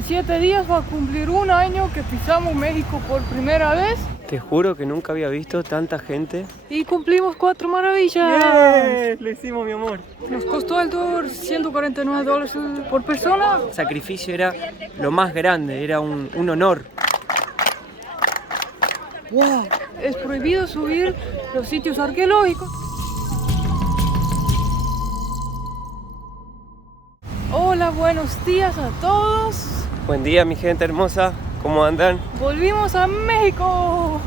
En 7 días va a cumplir un año que pisamos México por primera vez. Te juro que nunca había visto tanta gente. Y cumplimos 4 maravillas. ¡Yeah! Lo hicimos, mi amor. Nos costó el tour $149 por persona. El sacrificio era lo más grande, era un honor. ¡Wow! Es prohibido subir los sitios arqueológicos. Hola, buenos días a todos. Buen día, mi gente hermosa. ¿Cómo andan? Volvimos a México.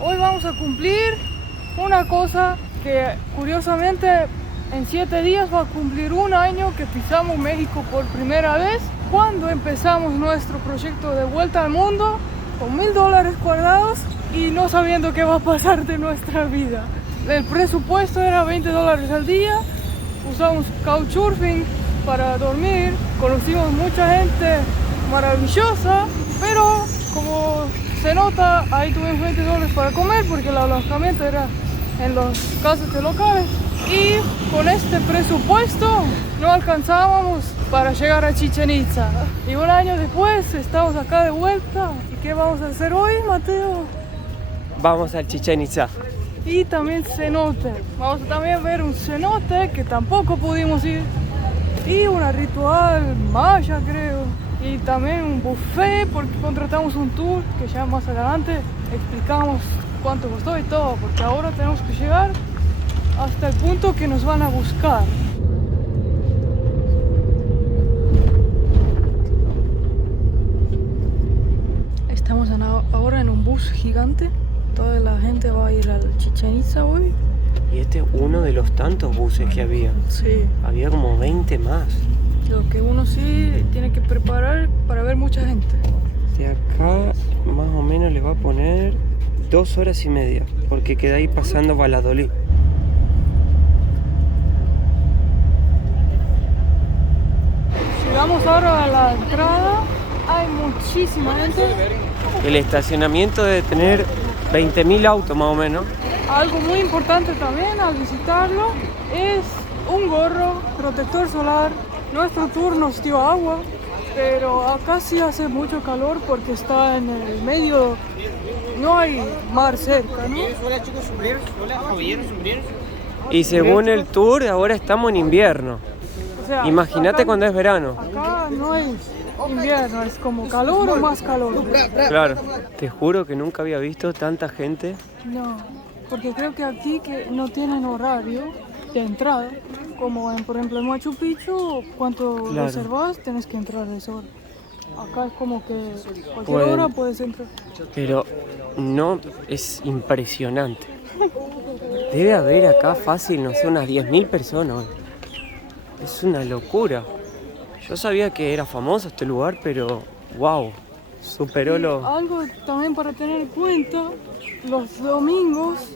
Hoy vamos a cumplir una cosa que curiosamente en 7 días va a cumplir un año que pisamos México por primera vez. Cuando empezamos nuestro proyecto de vuelta al mundo con $1000 guardados y no sabiendo qué va a pasar de nuestra vida. El presupuesto era $20 al día. Usamos couchsurfing para dormir. Conocimos mucha gente maravillosa, pero como se nota, ahí tuvimos $20 para comer porque el alojamiento era en los casas de locales. Y con este presupuesto no alcanzábamos para llegar a Chichén Itzá. Y un año después estamos acá de vuelta. ¿Y qué vamos a hacer hoy, Mateo? Vamos al Chichén Itzá. Y también cenote. Vamos a también ver un cenote que tampoco pudimos ir. Y una ritual maya, creo. Y también un buffet porque contratamos un tour que ya más adelante explicamos cuánto costó y todo. Porque ahora tenemos que llegar hasta el punto que nos van a buscar. Estamos ahora en un bus gigante. Toda la gente va a ir al Chichén Itzá hoy. Y este es uno de los tantos buses que había. Sí. Había como 20 más. Lo que uno sí tiene que preparar para ver mucha gente. De acá más o menos le va a poner 2 horas y media. Porque queda ahí pasando Valladolid. Llegamos ahora a la entrada. Hay muchísima gente. El estacionamiento debe tener 20.000 autos más o menos. Algo muy importante también al visitarlo es un gorro, protector solar. Nuestro tour nos dio agua, pero acá sí hace mucho calor porque está en el medio, no hay mar cerca, ¿no? Hola chicos, sombreros. Hola caballeros, sombreros. Y según el tour, ahora estamos en invierno. O sea, Imagínate cuando es verano. Acá no es invierno, es como calor o más calor. Claro. Te juro que nunca había visto tanta gente. No, porque creo que aquí que no tienen horario de entrada, como por ejemplo en Machu Picchu, cuando reservas tenés que entrar a esa hora. Acá es como que cualquier hora puedes entrar. Pero no, es impresionante. Debe haber acá fácil, no sé, unas 10.000 personas. Es una locura. Yo sabía que era famoso este lugar, pero wow, superó lo... Algo también para tener en cuenta, los domingos,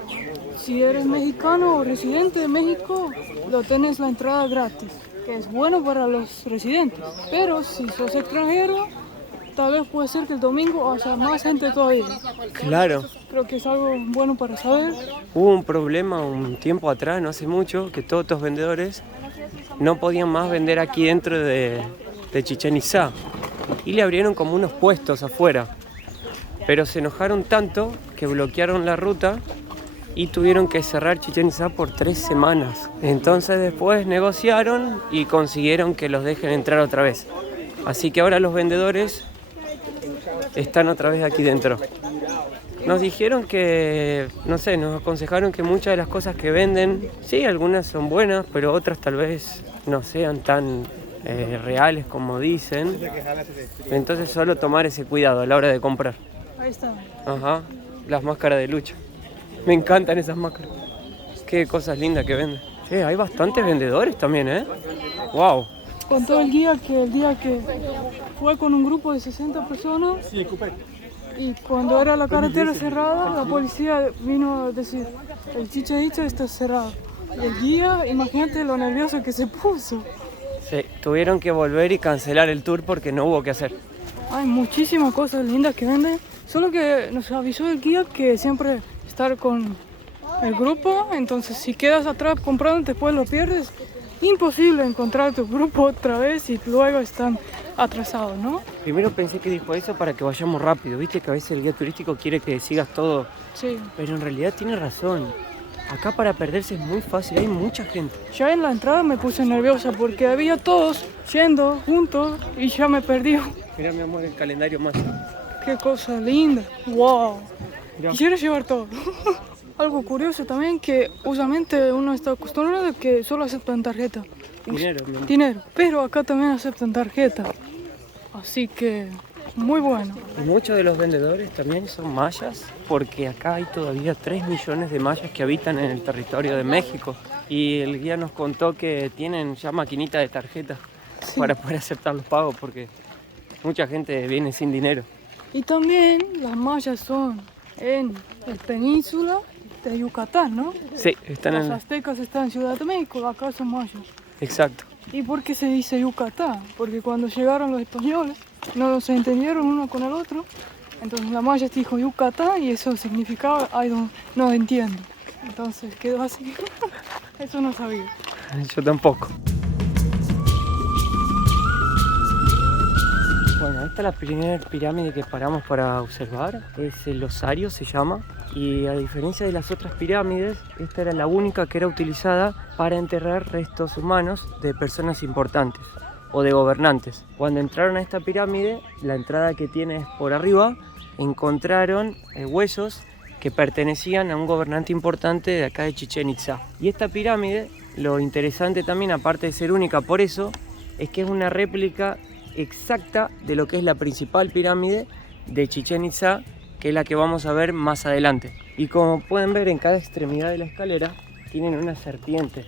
si eres mexicano o residente de México, lo tenés la entrada gratis, que es bueno para los residentes. Pero si sos extranjero, tal vez puede ser que el domingo haya más gente todavía. Claro. Creo que es algo bueno para saber. Hubo un problema un tiempo atrás, no hace mucho, que todos estos vendedores no podían más vender aquí dentro de Chichén Itzá. Y le abrieron como unos puestos afuera. Pero se enojaron tanto que bloquearon la ruta y tuvieron que cerrar Chichén Itzá por 3 semanas. Entonces después negociaron y consiguieron que los dejen entrar otra vez. Así que ahora los vendedores están otra vez aquí dentro. Nos dijeron que, no sé, nos aconsejaron que muchas de las cosas que venden, sí, algunas son buenas, pero otras tal vez no sean tan reales como dicen. Entonces solo tomar ese cuidado a la hora de comprar. Ahí está. Ajá, las máscaras de lucha. Me encantan esas máscaras. Qué cosas lindas que venden. Sí, hay bastantes vendedores también, ¿eh? Wow. Contó el día que fue con un grupo de 60 personas y cuando era la carretera cerrada, la policía vino a decir, el Chichén Itzá está cerrado. Y el guía, imagínate lo nervioso que se puso. Sí, tuvieron que volver y cancelar el tour porque no hubo que hacer. Hay muchísimas cosas lindas que venden, solo que nos avisó el guía que siempre estar con el grupo, entonces si quedas atrás comprando después lo pierdes. Imposible encontrar tu grupo otra vez y luego están atrasados, ¿no? Primero pensé que dijo eso para que vayamos rápido, viste que a veces el guía turístico quiere que sigas todo, Sí. pero en realidad tiene razón. Acá para perderse es muy fácil, hay mucha gente. Ya en la entrada me puse nerviosa porque había todos yendo juntos y ya me perdí. Mira, mi amor, el calendario más. Qué cosa linda. Wow. Mirá. Quisiera llevar todo. Algo curioso también que usualmente uno está acostumbrado a que solo aceptan tarjeta. Dinero, mi amor. Dinero. Pero acá también aceptan tarjeta. Así que muy bueno. Y muchos de los vendedores también son mayas, porque acá hay todavía 3 millones de mayas que habitan en el territorio de México. Y el guía nos contó que tienen ya maquinita de tarjeta para poder aceptar los pagos, porque mucha gente viene sin dinero. Y también las mayas son en la península de Yucatán, ¿no? Sí, están Los en... aztecas están en Ciudad de México, acá son mayas. Exacto. ¿Y por qué se dice Yucatán? Porque cuando llegaron los españoles no se entendieron uno con el otro. Entonces la maya dijo Yucatán y eso significaba no entiendo. Entonces quedó así. Eso no sabía. Yo tampoco. Bueno, esta es la primera pirámide que paramos para observar. Es el osario, se llama. Y a diferencia de las otras pirámides, esta era la única que era utilizada para enterrar restos humanos de personas importantes o de gobernantes. Cuando entraron a esta pirámide, la entrada que tiene es por arriba, encontraron huesos que pertenecían a un gobernante importante de acá de Chichén Itzá. Y esta pirámide, lo interesante también, aparte de ser única por eso, es que es una réplica exacta de lo que es la principal pirámide de Chichén Itzá, que es la que vamos a ver más adelante. Y como pueden ver, en cada extremidad de la escalera tienen una serpiente.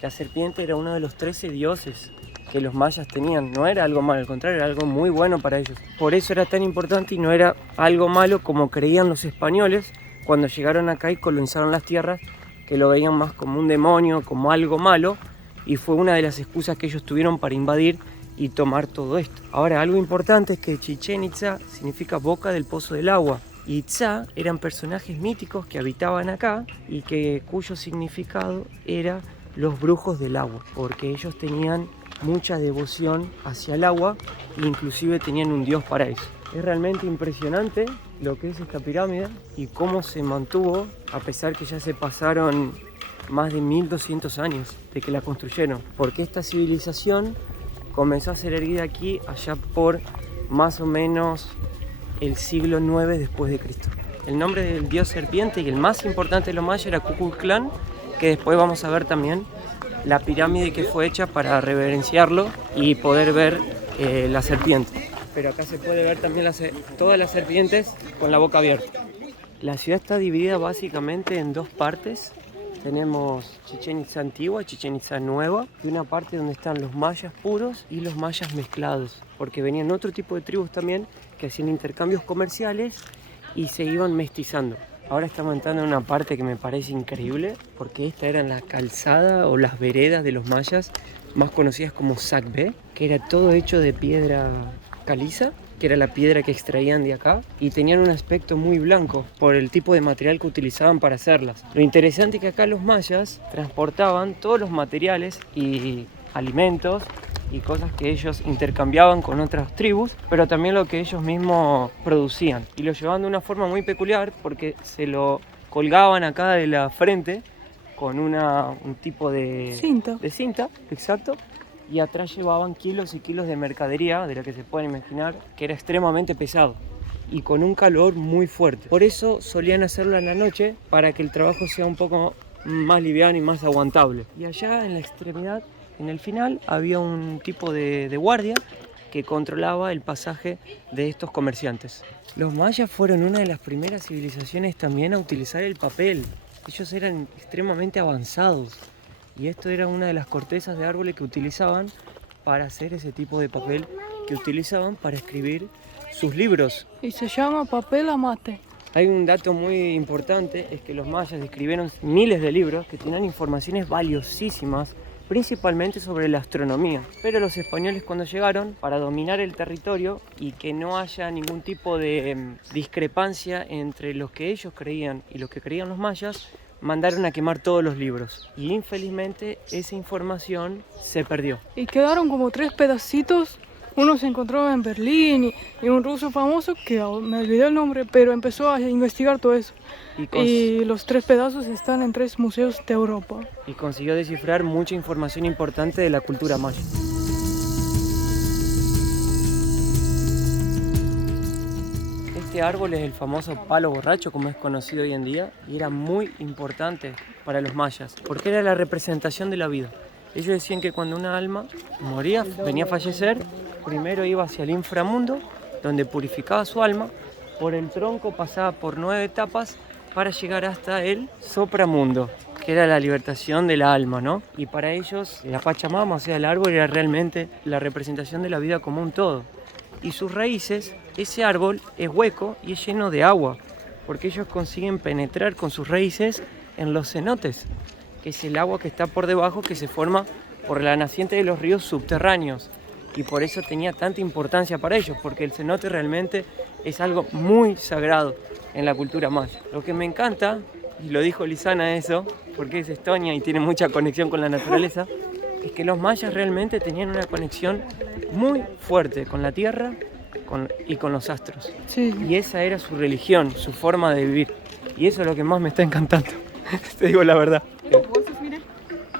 La serpiente era uno de los 13 dioses que los mayas tenían. No era algo malo, al contrario, era algo muy bueno para ellos. Por eso era tan importante y no era algo malo como creían los españoles cuando llegaron acá y colonizaron las tierras, que lo veían más como un demonio, como algo malo, y fue una de las excusas que ellos tuvieron para invadir y tomar todo esto. Ahora, algo importante es que Chichén Itzá significa boca del pozo del agua. Itzá eran personajes míticos que habitaban acá y cuyo significado era los brujos del agua, porque ellos tenían mucha devoción hacia el agua e inclusive tenían un dios para eso. Es realmente impresionante lo que es esta pirámide y cómo se mantuvo a pesar que ya se pasaron más de 1200 años de que la construyeron, porque esta civilización comenzó a ser erguida aquí allá por más o menos el siglo IX después de Cristo. El nombre del dios serpiente y el más importante de los mayas era Kukulcán, que después vamos a ver también la pirámide que fue hecha para reverenciarlo y poder ver la serpiente. Pero acá se puede ver también todas las serpientes con la boca abierta. La ciudad está dividida básicamente en dos partes. Tenemos Chichén Itzá antigua, Chichén Itzá nueva, y una parte donde están los mayas puros y los mayas mezclados, porque venían otro tipo de tribus también que hacían intercambios comerciales y se iban mestizando. Ahora estamos entrando en una parte que me parece increíble, porque esta era la calzada o las veredas de los mayas, más conocidas como Sacbé, que era todo hecho de piedra caliza, que era la piedra que extraían de acá, y tenían un aspecto muy blanco por el tipo de material que utilizaban para hacerlas. Lo interesante es que acá los mayas transportaban todos los materiales y alimentos y cosas que ellos intercambiaban con otras tribus, pero también lo que ellos mismos producían. Y lo llevaban de una forma muy peculiar porque se lo colgaban acá de la frente con un tipo de cinta, exacto. Y atrás llevaban kilos y kilos de mercadería, de la que se pueden imaginar, que era extremadamente pesado y con un calor muy fuerte. Por eso solían hacerlo en la noche para que el trabajo sea un poco más liviano y más aguantable. Y allá en la extremidad, en el final, había un tipo de guardia que controlaba el pasaje de estos comerciantes. Los mayas fueron una de las primeras civilizaciones también a utilizar el papel. Ellos eran extremadamente avanzados. Y esto era una de las cortezas de árboles que utilizaban para hacer ese tipo de papel que utilizaban para escribir sus libros. Y se llama papel amate. Hay un dato muy importante, es que los mayas escribieron miles de libros que tenían informaciones valiosísimas, principalmente sobre la astronomía. Pero los españoles cuando llegaron, para dominar el territorio y que no haya ningún tipo de discrepancia entre los que ellos creían y los que creían los mayas, mandaron a quemar todos los libros y infelizmente esa información se perdió. Y quedaron como 3 pedacitos, Uno se encontró en Berlín y un ruso famoso, que me olvidé el nombre, pero empezó a investigar todo eso. Y los 3 pedazos están en 3 museos de Europa. Y consiguió descifrar mucha información importante de la cultura maya. Este árbol es el famoso palo borracho, como es conocido hoy en día, y era muy importante para los mayas, porque era la representación de la vida. Ellos decían que cuando una alma moría, venía a fallecer, primero iba hacia el inframundo, donde purificaba su alma, por el tronco pasaba por 9 etapas para llegar hasta el sopramundo, que era la libertación del alma, ¿no? Y para ellos, la Pachamama, o sea, el árbol, era realmente la representación de la vida como un todo. Y sus raíces, ese árbol es hueco y es lleno de agua, porque ellos consiguen penetrar con sus raíces en los cenotes, que es el agua que está por debajo, que se forma por la naciente de los ríos subterráneos. Y por eso tenía tanta importancia para ellos, porque el cenote realmente es algo muy sagrado en la cultura maya. Lo que me encanta, y lo dijo Lisana eso, porque es estonia y tiene mucha conexión con la naturaleza, es que los mayas realmente tenían una conexión muy fuerte con la tierra y con los astros. Sí. Y esa era su religión, su forma de vivir. Y eso es lo que más me está encantando. Te digo la verdad.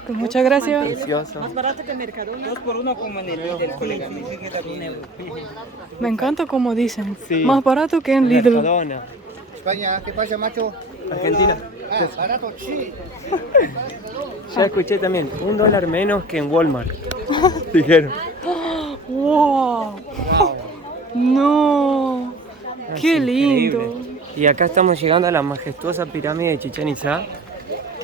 Pues muchas gracias. Precioso. Más barato que Mercadona. 2 por 1 como en el Lidl, colega. Me dicen que está con €1. Me encanta como dicen. Sí. Más barato que en Lidl. Mercadona. España, ¿qué pasa, macho? Argentina. Ah, barato, sí. Ya escuché también, $1 menos que en Walmart. Dijeron. ¡Wow! No. Es ¡Qué increíble. lindo! Y acá estamos llegando a la majestuosa pirámide de Chichén Itzá,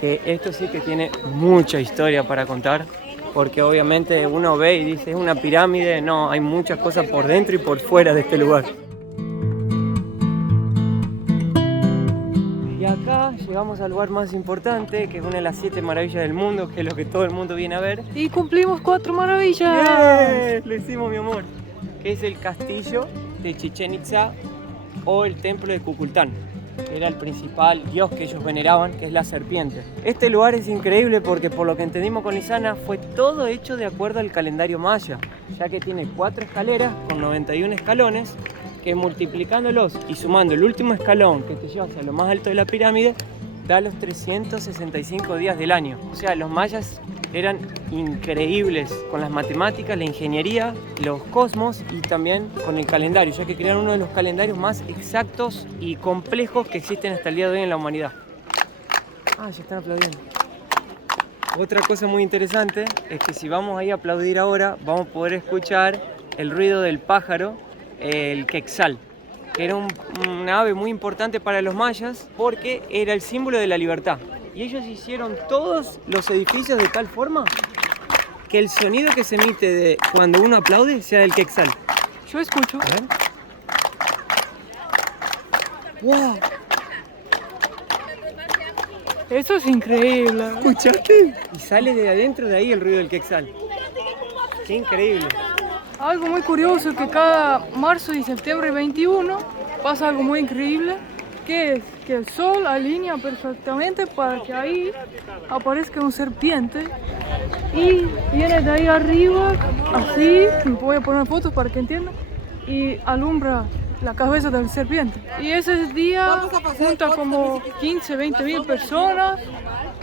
que esto sí que tiene mucha historia para contar, porque obviamente uno ve y dice, es una pirámide, no, hay muchas cosas por dentro y por fuera de este lugar. Y acá llegamos al lugar más importante, que es una de las 7 maravillas del mundo, que es lo que todo el mundo viene a ver. Y cumplimos 4 maravillas. ¡Yeah! Lo hicimos, mi amor. Que es el castillo de Chichén Itzá o el templo de Kukulcán, que era el principal dios que ellos veneraban, que es la serpiente. Este lugar es increíble porque, por lo que entendimos con Lisana, fue todo hecho de acuerdo al calendario maya, ya que tiene 4 escaleras con 91 escalones, que multiplicándolos y sumando el último escalón que te lleva hacia lo más alto de la pirámide, da los 365 días del año. O sea, los mayas eran increíbles con las matemáticas, la ingeniería, los cosmos y también con el calendario, ya que crearon uno de los calendarios más exactos y complejos que existen hasta el día de hoy en la humanidad. Ah, ya están aplaudiendo. Otra cosa muy interesante es que si vamos ahí a aplaudir ahora, vamos a poder escuchar el ruido del pájaro, el quetzal, que era una ave muy importante para los mayas porque era el símbolo de la libertad. Y ellos hicieron todos los edificios de tal forma que el sonido que se emite de cuando uno aplaude sea el quetzal. Yo escucho. A ver. ¡Wow! Eso es increíble. ¿Escuchaste? Y sale de adentro de ahí el ruido del quetzal. ¡Qué increíble! Algo muy curioso que cada marzo y septiembre 21 pasa algo muy increíble, que es que el sol alinea perfectamente para que ahí aparezca un serpiente y viene de ahí arriba, así, voy a poner fotos para que entiendan, y alumbra la cabeza del serpiente. Y ese día junta como 15, 20 mil personas.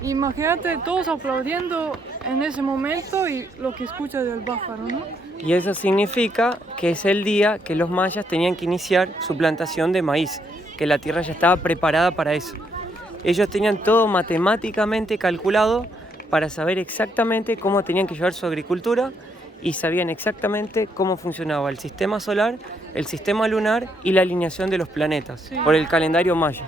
Imagínate todos aplaudiendo en ese momento y lo que escucha del pájaro, ¿no? Y eso significa que es el día que los mayas tenían que iniciar su plantación de maíz, que la tierra ya estaba preparada para eso. Ellos tenían todo matemáticamente calculado para saber exactamente cómo tenían que llevar su agricultura y sabían exactamente cómo funcionaba el sistema solar, el sistema lunar y la alineación de los planetas, Sí. por el calendario maya.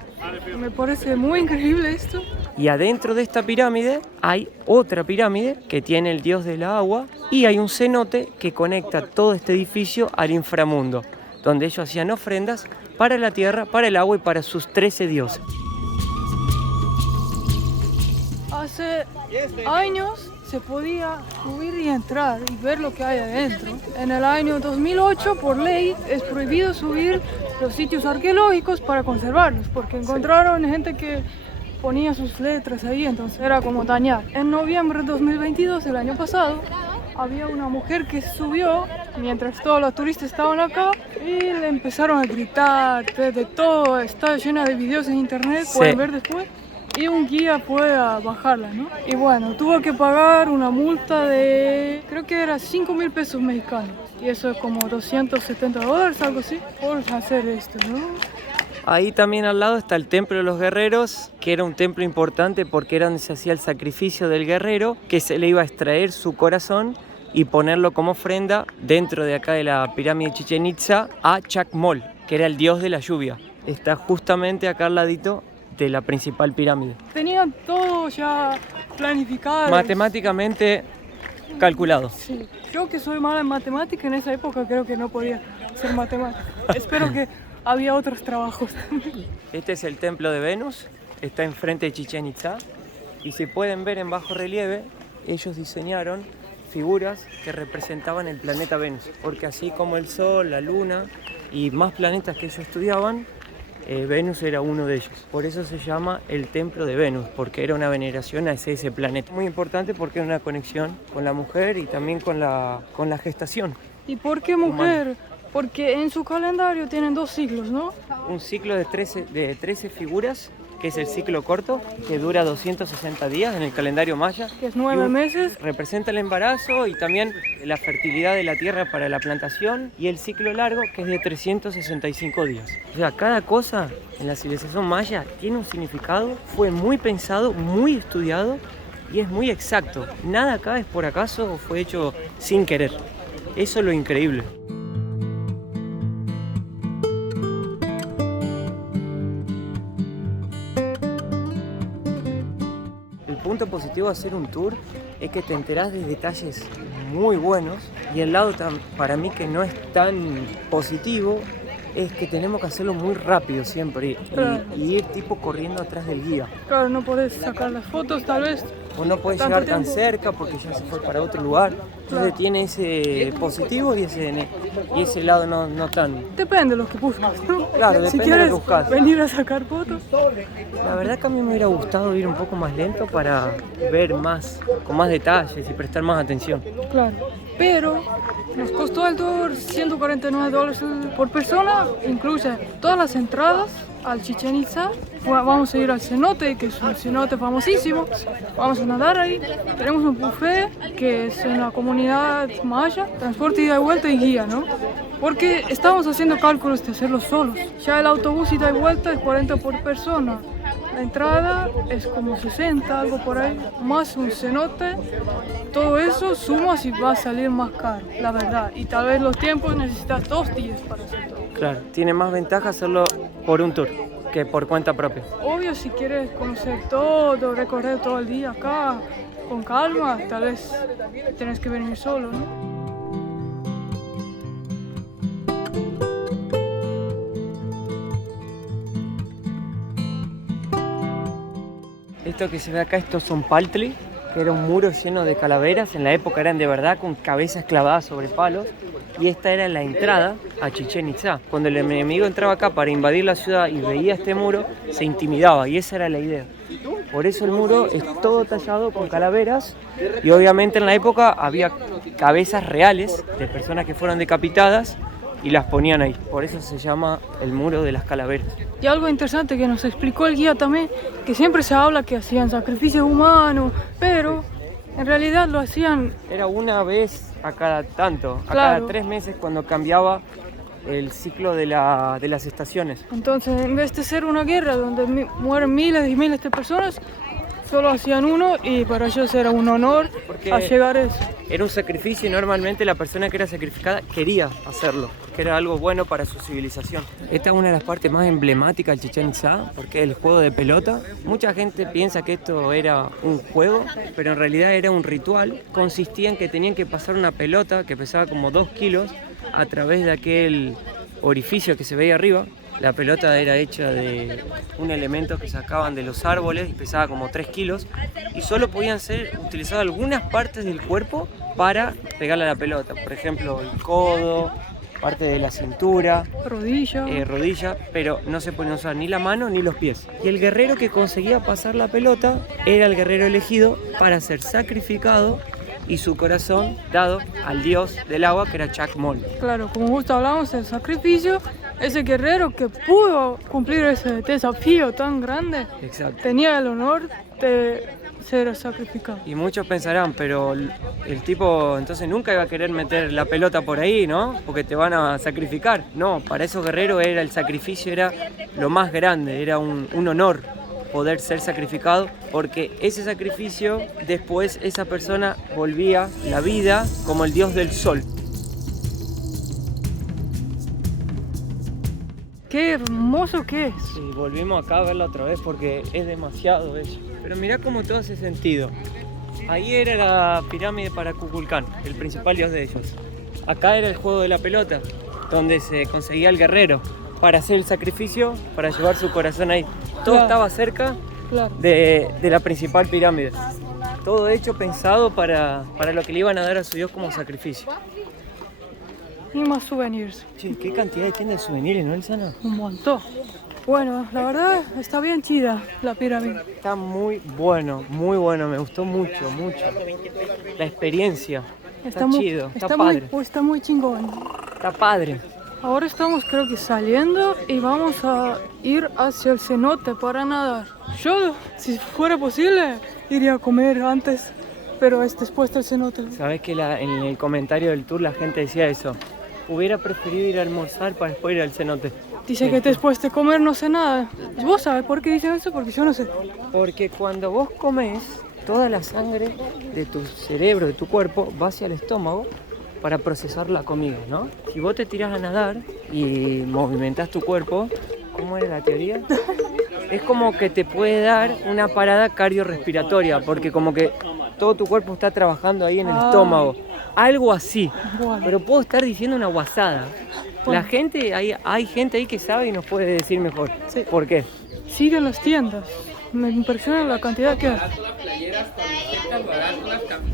Me parece muy increíble esto. Y adentro de esta pirámide hay otra pirámide que tiene el dios del agua y hay un cenote que conecta todo este edificio al inframundo, donde ellos hacían ofrendas para la tierra, para el agua y para sus 13 dioses. Hace años se podía subir y entrar y ver lo que hay adentro. En el año 2008, por ley, es prohibido subir los sitios arqueológicos para conservarlos, porque encontraron gente que ponía sus letras ahí, entonces era como dañar. En noviembre de 2022, el año pasado, había una mujer que subió mientras todos los turistas estaban acá y le empezaron a gritar de todo. Está llena de videos en internet, Sí. pueden ver después. Y un guía fue a bajarla, ¿no? Y bueno, tuvo que pagar una multa de, creo que era 5.000 pesos mexicanos. Y eso es como $270, algo así, por hacer esto, ¿no? Ahí también al lado está el Templo de los Guerreros, que era un templo importante porque era donde se hacía el sacrificio del guerrero, que se le iba a extraer su corazón y ponerlo como ofrenda dentro de acá de la pirámide de Chichén Itzá a Chacmol, que era el dios de la lluvia. Está justamente acá al ladito de la principal pirámide. Tenían todo ya planificado. Matemáticamente calculado. Sí, yo que soy mala en matemática en esa época creo que no podía ser matemática. Espero que había otros trabajos. Este es el templo de Venus, está enfrente de Chichén Itzá y si pueden ver en bajo relieve, ellos diseñaron figuras que representaban el planeta Venus, porque así como el Sol, la Luna y más planetas que ellos estudiaban, Venus era uno de ellos. Por eso se llama el templo de Venus, porque era una veneración a ese planeta. Muy importante porque era una conexión con la mujer y también con la gestación. ¿Y por qué mujer? Porque en su calendario tienen 2 ciclos, ¿no? Un ciclo de 13 figuras, que es el ciclo corto, que dura 260 días en el calendario maya. Que es 9 meses. Representa el embarazo y también la fertilidad de la tierra para la plantación. Y el ciclo largo, que es de 365 días. O sea, cada cosa en la civilización maya tiene un significado, fue muy pensado, muy estudiado y es muy exacto. Nada acá es por acaso o fue hecho sin querer. Eso es lo increíble. El punto positivo de hacer un tour es que te enterás de detalles muy buenos y el lado para mí que no es tan positivo es que tenemos que hacerlo muy rápido siempre y ir tipo corriendo atrás del guía. Claro, no podés sacar las fotos tal vez. O no puedes Tanto llegar tan tiempo. cerca porque ya se fue para otro lugar. Entonces Claro. tiene ese positivo y ese lado no tan... Depende de lo que buscas, ¿no? Claro, si depende de quieres lo que buscas. venir a sacar fotos. La verdad que a mí me hubiera gustado ir un poco más lento para ver más, con más detalles y prestar más atención. Claro, pero nos costó el tour $149 por persona, incluye todas las entradas al Chichén Itzá. Vamos a ir al cenote, que es un cenote famosísimo, vamos a nadar ahí. Tenemos un buffet, que es una comunidad maya, transporte ida y vuelta y guía, ¿no? Porque estamos haciendo cálculos de hacerlo solos. Ya el autobús ida y vuelta es 40 por persona. La entrada es como 60, algo por ahí, más un cenote. Todo eso sumas y va a salir más caro, la verdad. Y tal vez los tiempos necesitas 2 días para hacer todo. Claro, tiene más ventaja hacerlo por un tour que por cuenta propia. Obvio, si quieres conocer todo, recorrer todo el día acá, con calma, tal vez tienes que venir solo, ¿no? Esto que se ve acá, estos son paltli, que era un muro lleno de calaveras. En la época eran de verdad con cabezas clavadas sobre palos. Y esta era la entrada a Chichén Itzá. Cuando el enemigo entraba acá para invadir la ciudad y veía este muro, se intimidaba. Y esa era la idea. Por eso el muro es todo tallado con calaveras. Y obviamente en la época había cabezas reales de personas que fueron decapitadas y las ponían ahí. Por eso se llama el muro de las calaveras. Y algo interesante que nos explicó el guía también, que siempre se habla que hacían sacrificios humanos, pero en realidad lo hacían. Era una vez a cada tanto, a Claro. cada 3 meses cuando cambiaba el ciclo de las estaciones. Entonces, en vez de ser una guerra donde mueren miles y miles de personas, solo hacían uno y para ellos era un honor Porque a llegar a eso. era un sacrificio y normalmente la persona que era sacrificada quería hacerlo, porque era algo bueno para su civilización. Esta es una de las partes más emblemáticas del Chichén Itzá, porque es el juego de pelota. Mucha gente piensa que esto era un juego, pero en realidad era un ritual. Consistía en que tenían que pasar una pelota que pesaba como 2 kilos a través de aquel orificio que se veía arriba. La pelota era hecha de un elemento que sacaban de los árboles y pesaba como 3 kilos y solo podían ser utilizadas algunas partes del cuerpo para pegarle a la pelota. Por ejemplo, el codo, parte de la cintura, Rodilla. rodilla, pero no se podían usar ni la mano ni los pies. Y el guerrero que conseguía pasar la pelota era el guerrero elegido para ser sacrificado y su corazón dado al dios del agua que era Chacmol. Claro, como justo hablamos del sacrificio, ese guerrero que pudo cumplir ese desafío tan grande, Exacto. tenía el honor de ser sacrificado. Y muchos pensarán, pero el tipo entonces nunca iba a querer meter la pelota por ahí, ¿no? Porque te van a sacrificar. No, para esos guerreros era el sacrificio, era lo más grande, era un honor poder ser sacrificado, porque ese sacrificio después esa persona volvía la vida como el dios del sol. Qué hermoso que es. Y volvimos acá a verla otra vez porque es demasiado bello. Pero mirá cómo todo hace sentido. Ahí era la pirámide para Kukulcán, el principal dios de ellos. Acá era el juego de la pelota, donde se conseguía el guerrero para hacer el sacrificio, para llevar su corazón ahí. Todo Claro. estaba cerca Claro. de la principal pirámide. Todo hecho pensado para lo que le iban a dar a su dios como sacrificio. Y más souvenirs. Che, qué cantidad de tiendas de souvenirs, ¿no, Elzana? Un montón. Bueno, la verdad está bien chida la pirámide. Está muy bueno, me gustó mucho, mucho. La experiencia, está chido, está padre, Está muy chingón. está padre. Ahora estamos creo que saliendo y vamos a ir hacia el cenote para nadar. Yo, si fuera posible, iría a comer antes, pero es después del cenote. Sabes que en el comentario del tour la gente decía eso. Hubiera preferido ir a almorzar para después ir al cenote. Dice que después de comer no sé nada. ¿Vos sabés por qué dicen eso? Porque yo no sé. Porque cuando vos comes, toda la sangre de tu cerebro, de tu cuerpo, va hacia el estómago para procesar la comida, ¿no? Si vos te tirás a nadar y movimentás tu cuerpo, ¿cómo era la teoría? Es como que te puede dar una parada cardiorrespiratoria, porque como que todo tu cuerpo está trabajando ahí en el estómago. Algo así. Bueno. Pero puedo estar diciendo una guasada. Bueno. La gente, hay gente ahí que sabe y nos puede decir mejor. Sí. ¿Por qué? Siguen las tiendas. Me impresiona la cantidad que hay.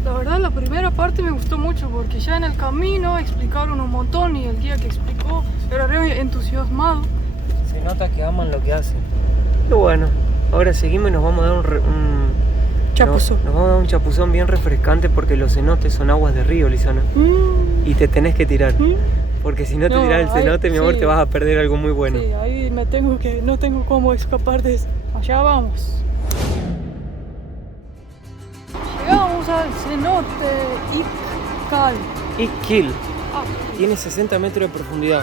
La verdad, la primera parte me gustó mucho porque ya en el camino explicaron un montón y el guía que explicó era re entusiasmado. Se nota que aman lo que hacen. Pero bueno, ahora seguimos y nos vamos a dar un Chapuzón. Nos vamos a dar un chapuzón bien refrescante porque los cenotes son aguas de río, Lizana. Y te tenés que tirar. Porque si no te No, tirás el cenote, mi amor, sí. te vas a perder algo muy bueno. Sí, ahí no tengo cómo escapar de eso. Allá vamos. Llegamos al cenote Itkal. Itkil. Tiene 60 metros de profundidad.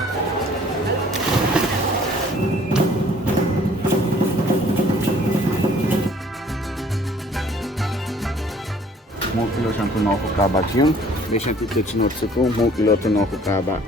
Mokilo shantu no hukaba kyun, beshan tu techino tsuku, mokilo to no hukaba.